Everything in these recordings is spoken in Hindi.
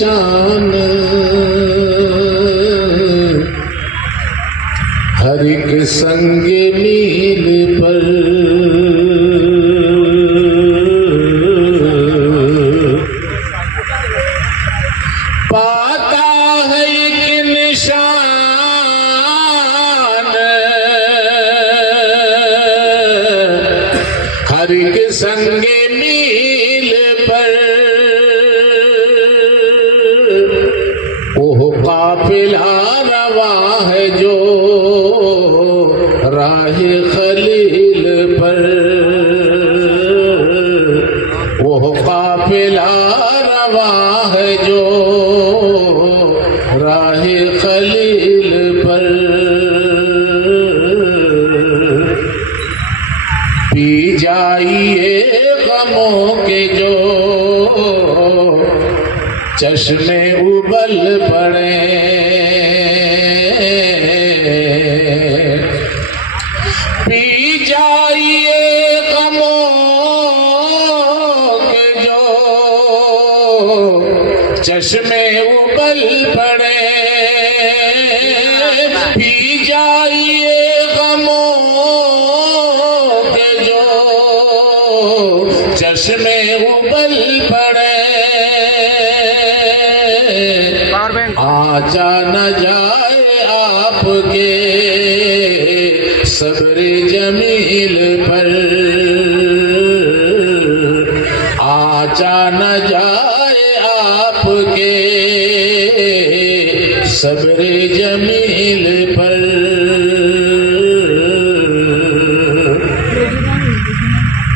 शान, हर एक संग नील पर पाता है एक निशान, हर एक संग नील पर ओह काफिला रवा है जो राह खलील पर, ओह काफिला रवा है जो राह खलील पर। पी जाइए गमों के जो चश्मे उबल पड़े, पी जाइए गमों के जो चश्मे उबल पड़े, पी जाइए गमों के जो चश्मे उबल पड़े। आजा न जाए आपके सब्र जमील पर, आजा न जाए आपके सब्र जमील पर।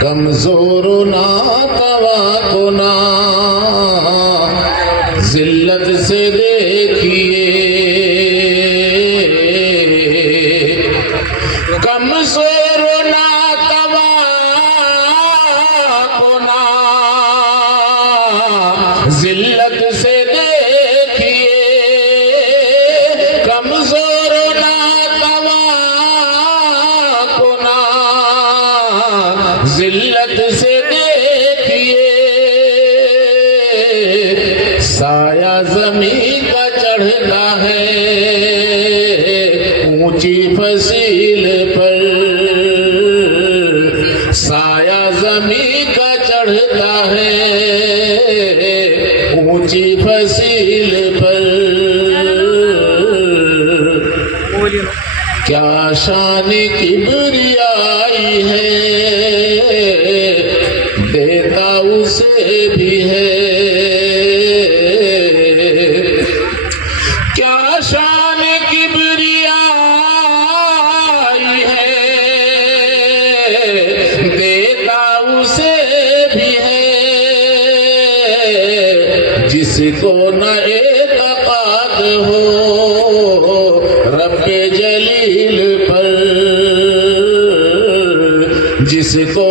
कमजोर ना तवा को ना जिल्लत से देखिए, कमजोर ना तवा को ना जिल्लत से देखिए, कमजोर ना तवा को ना जिल्लत से देखिए। साया जमीन का चढ़ता है ऊंची फसील पर, साया जमीन का चढ़ता है ऊंची फसील पर। क्या शान किबरियाई है देता उसे भी है, क्या शान किबरियाई है देता उसे भी है। जिसको न एतकाद हो रब्बे जलील पर, जिसको